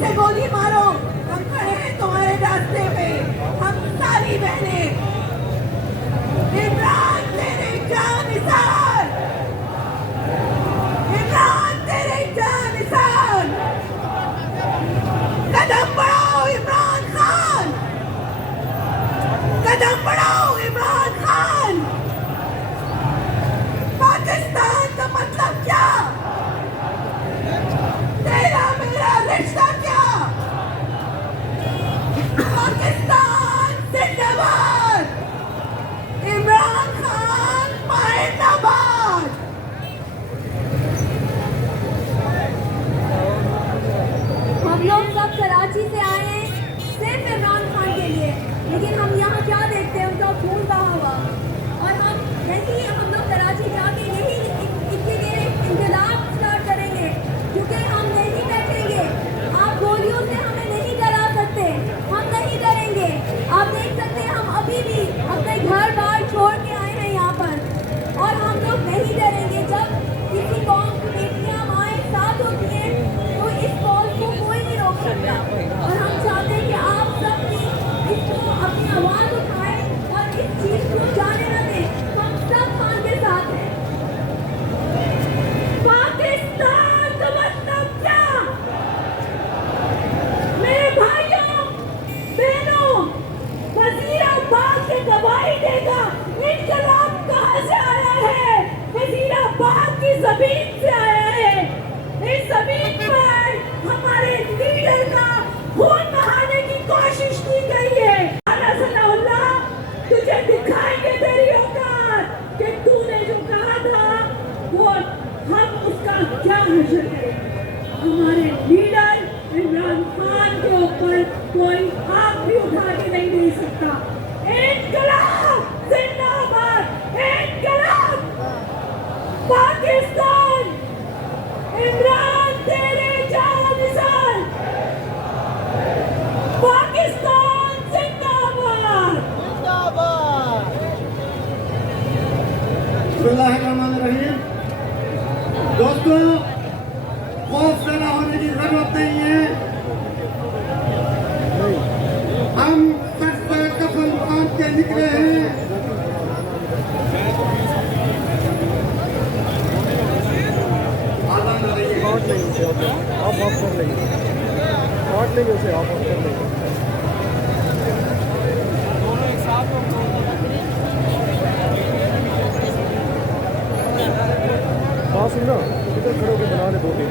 से गोली मारो, हम खड़े हैं तुम्हारे रास्ते पे, हम सारी बहनें। इमरान तेरे जानिसार, इमरान तेरे जानिसार, कदम बढ़ाओ इमरान खान, कदम बढ़ाओ इमरान खान। पाकिस्तान का मतलब क्या, तेरा मेरा रिश्ता क्या? पाकिस्तान जिंदाबाद, इमरान खान पायदाबाद। हम लोग सब कराची से आए हैं सिर्फ इमरान खान के लिए, लेकिन हम यहाँ क्या देखते हैं, उनका खून बहा हुआ। और हम लोग कराची जाके यही इतनी देर इंकलाब स्टार्ट करेंगे, क्योंकि हम नहीं बैठेंगे। आप गोलियों से हमें नहीं डरा सकते, हम नहीं डरेंगे। आप देख सकते हैं हम अभी भी अपने घर बार छोड़ के आए हैं यहाँ पर, और हम लोग नहीं डरेंगे। जब किसी कौम की बेटियाँ माएँ साथ होती हैं तो इस कौम को कोई नहीं रोक सकता। और हम चाहते हैं कि आप सब भी इसको अपनी आवाज़ उठाएं और इस चीज़ को जाने न दें। हम सब खान के साथ हैं। पाकिस्तान का मतलब क्या? मेरे भाइयों बहनों, वज़ीराबाद से गवाही देगा इनकलाब कहाँ से आया है? वज़ीराबाद की ज़मीन से आया है। इस ज़मीन पर हमारे लीडर का खून बहाने की कोशिश की गई है। सनाउल्लाह, तुझे दिखाएंगे तेरी औकात कि तूने जो कहा था वो हम उसका क्या हश्र करेंगे। हमारे लीडर इमरान खान के ऊपर कोई हाथ भी उठा के नहीं दे सकता। इनकलाब जिंदाबाद, इनकलाब पाकिस्तान, इमरान तेरे जानिसार, पाकिस्तान जिंदाबाद। बिस्मिल्लाहिर्रहमानिर्रहीम। दोस्तों, खौफ पैदा होने की जरूरत नहीं है। हम सर पर कफन बांध के निकले हैं। आप ऑफ कर लेंगे, काट लेंगे उसे, आप ऑफ कर लेंगे। बात सुनना, इधर खड़े होकर बना ले दो तीन।